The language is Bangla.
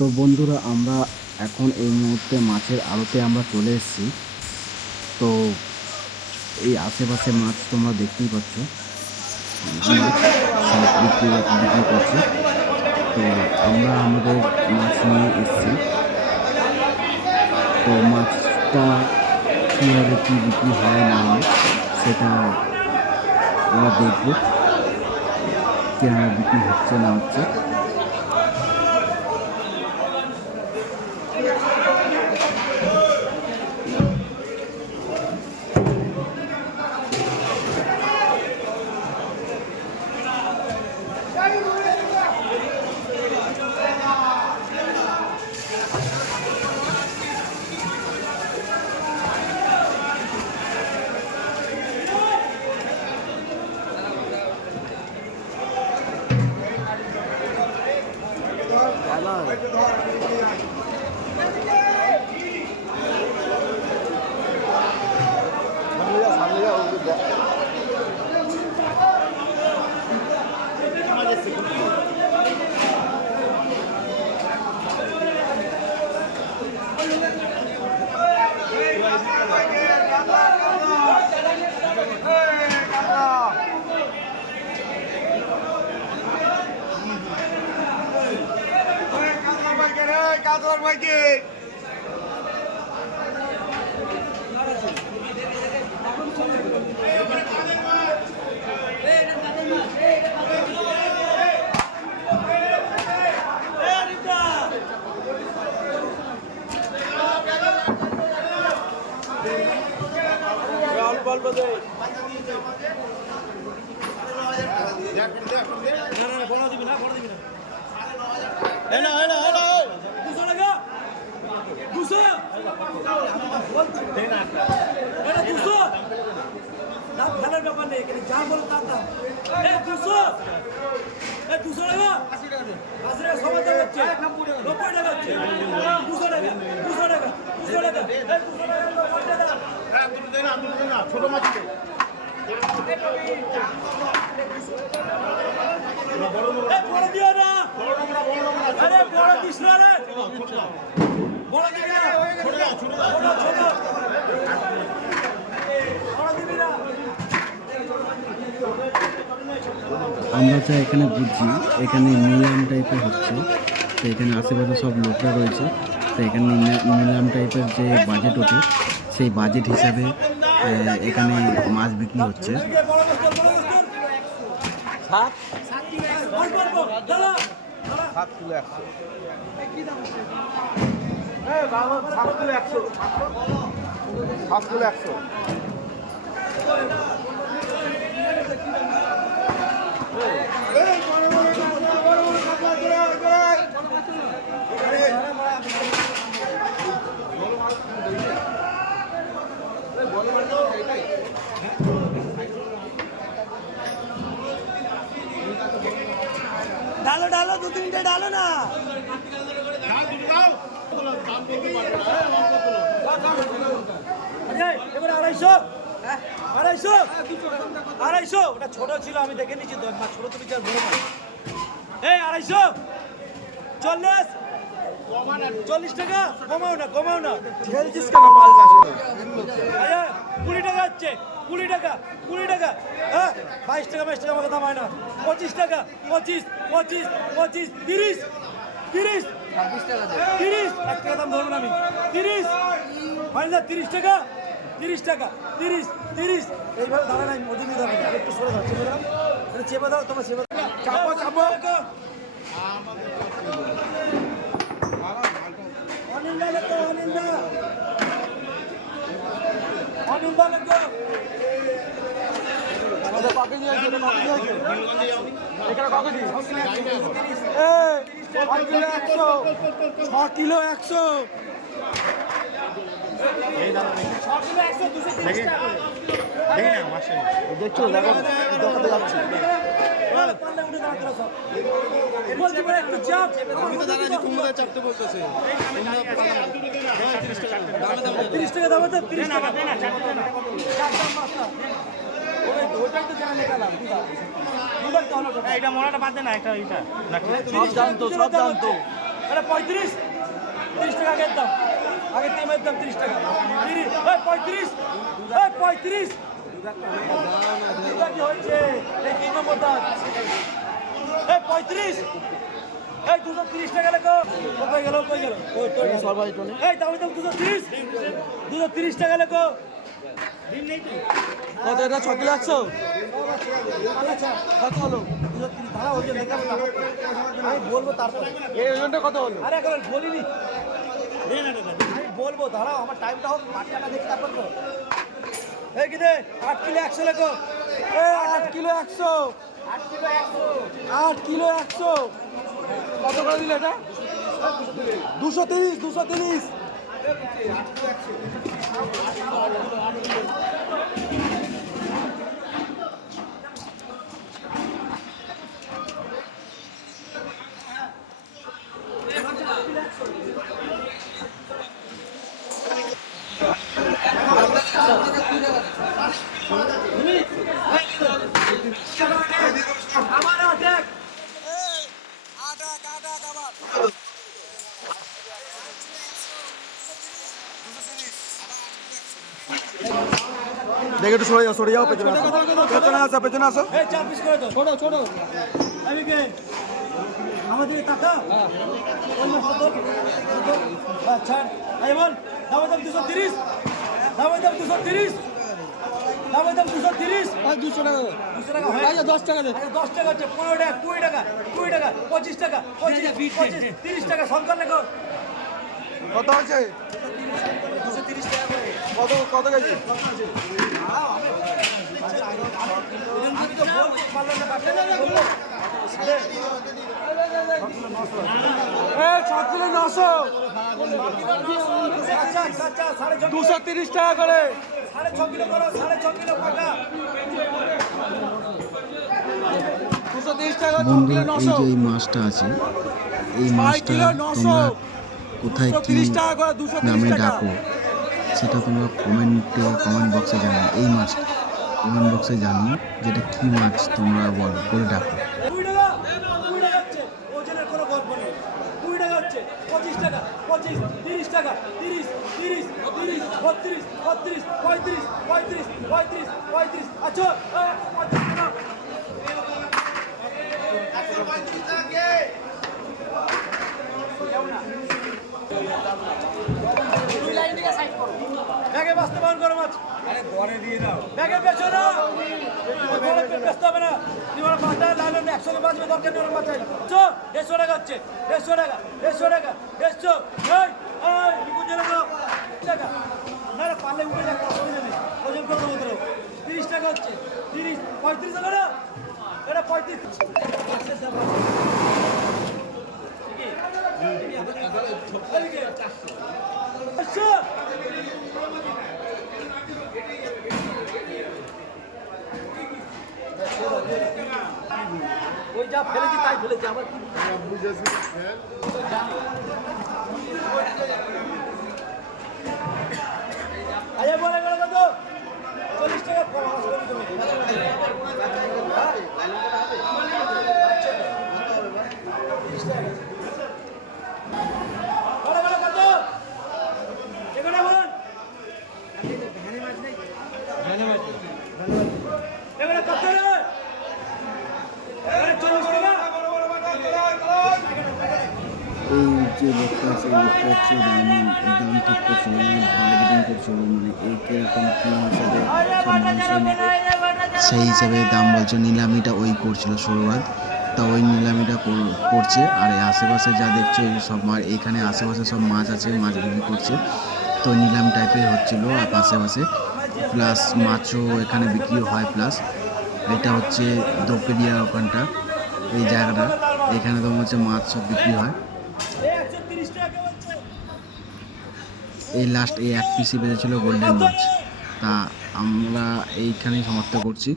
তো বন্ধুরা, আমরা এখন এই মুহূর্তে মাছের আড়তে আমরা চলে এসেছি। তো এই আশেপাশে মাছ তোমরা দেখতেই পাচ্ছ, মাছ সব বিক্রি করছে। তো আমরা আমাদের মাছ নিয়ে এসেছি। তো মাছটা কীভাবে কী বিক্রি হয় না হয় সেটা আমরা দেখব, কীভাবে বিক্রি হচ্ছে না হচ্ছে। খেলার ব্যাপার নেই, যা বলো তার দাম। 200 টাকা, 80 টাকা সবাই দাম হচ্ছে, 90 টাকা হচ্ছে, 200 টাকা, 200 টাকা, 200 টাকা, 200 টাকা, ছোট মাছ বড় দিও না, আরে বড় দিস না রে, বড় দিবি না, ছোট ছোট বড় দিবি না। আমরা যা এখানে বুঝছি, এখানে নিলাম টাইপের হচ্ছে। তো এখানে আশেপাশে সব লোকরা রয়েছে। তো এখানে নিলাম টাইপের যে বাজেট ওঠে, সেই বাজেট হিসাবে এখানে মাছ বিক্রি হচ্ছে। ডালো ডালো, 2-3টে ডালো না। এবার 250, 250, 250। ওটা ছোট ছিল, আমি দেখে নিচ্ছি। ছোট তো বিচার বড় না। 250, 40, 40 টাকা কমাও না, কমাও না। 20 টাকা হচ্ছে, 20 টাকা, 20 টাকা। হ্যাঁ, 22 টাকা, 22 টাকা আমাকে দাম হয় না। 25 টাকা, 25, 25, 25, 30, 30, 30, 1 টাকা দাম ধরুন আমি। 30 হয় না, 30 টাকা, 30 টাকা, 30, 30। এইভাবে দাঁড়া নাই, মজুরি দিতে হবে না। একটু সরে দাও, চেপে দাও, চেপে দাও, তোমার চেপে দাও, চাপো চাপো। অনিল দা লেখো, অনিল দা, অনিল দা লেখো। কিলো 100, দেখছো, দেখো দেখাতে যাচ্ছি। একটু চাপ, আমি তো দাঁড়াচ্ছি, কুমড়া চাপতে বলতেছে। 30 টাকা দাম, 30 টাকা। ওইটাই তো জানা নিকালাম। এটা মরাটা বাদ দে না, এটা এইটা সব জানতো, সব জানতো। এটা 35 30 টাকা আগের দাম আগের টিমের দাম 30 টাকা 30 35 35 দুটা কি হয়েছে এই 3 নম্বর দাম 35 এই 230 টাকা লেখো কই গেল এই দাম 230 230 টাকা লেখো কত এটা 6 কিলো 100 কত হলো আমি বলবো তারপর এই ওজনটা কত হলো আরে এখন বলিনি আমি বলবো দাঁড়াও আমার টাইমটা হোক 8 টাকা দেখি তারপর তো এই কি দে 8 কিলো 100 লেখো 8 কিলো 100 8 কিলো 100 কত করে দিলে এটা 230 আমার অর্ধেক দেখে একটু সরে যাও পেছনে আসো এই 4 পিস করে দাও ছোট আমি কে আমাদের টাকা আচ্ছা এই বল দাম 230 দাম 230 আর 200 টাকা 200 টাকা হয় 10 টাকা দে 10 টাকা হচ্ছে 15 টাকা 20 টাকা 20 টাকা 25 টাকা 25 30 টাকা সংখ্যা লেখো কত আছে 230 টাকা করে কত কেজি আমি তো বলবো পারলাম না কাটতে না বলবো এই 6 কিলো 900 আচ্ছা আচ্ছা 6.5 230 টাকা করে 6.5 কিলো করো 6.5 কিলো টাকা 230 টাকা 6 বন্ধুরা কিলো এই যে 900 এই মাছটা আছে এই 6 মাছটা কিলো 900 তোমরা কোথায় কি 230 টাকা করে 230 নামে টাকা ডাকো সেটা তোমরা কমেন্ট বক্সে জানাও এই মাছ কমেন্ট বক্সে জানিও যেটা কি মাছ তোমরা বলে ডাকো 20 টাকা হচ্ছে ওজনের কোনো গল্প নেই 20 টাকা হচ্ছে 25 টাকা 25 30 টাকা 30 32 32 33 35 35 আচ্ছা 35 টাকা ব্যাগে বাস্তবায়ন করো মাছ ব্যাগে বেচো না ঘরে ব্যস্ত হবে না তুমি পাঁচটা লাইন একসঙ্গে বাঁচবে দরকার নেই মাছ চো 150 টাকা হচ্ছে 150 টাকা 150 টাকা না রে পারলে উঠে যাক অসুবিধা নেই ওজন করে দেবো তোর 30 টাকা হচ্ছে 30 35 টাকা না এটা 35 ওই যা ফেলেছি তাই ফেলেছি আবার কি আরে বলে গেল কত 40 টাকা কম আসবে তুমি বলে গেল কত এখানে বলুন এখানে কত রে এখানে 40 টাকা এই যে লোকটা আছে এই লোকটা হচ্ছে দাম ঠিক করছিল মার্কেটিং করছিল মানে এই কীরকম কী হিসাবে সব মানুষের নেবে সেই হিসাবে দাম বলছে নিলামিটা ওই করছিল শুরুয়াত তা ওই নিলামিটা করছে আর এই আশেপাশে যা দেখছো এই সব এইখানে আশেপাশে সব মাছ আছে মাছ বিক্রি করছে তো নিলাম টাইপের হচ্ছিলো আর আশেপাশে প্লাস মাছও এখানে বিক্রি হয় প্লাস এটা হচ্ছে দোপেরিয়া ওখানটা এই জায়গাটা এখানে তো হচ্ছে মাছ সব বিক্রি হয় 130 টাকা হচ্ছে এই লাস্ট এই এক পিসি বেঁধেছিল গোল্ডেন মাছ তা আমরা এইখানেই সমাপ্ত করছি।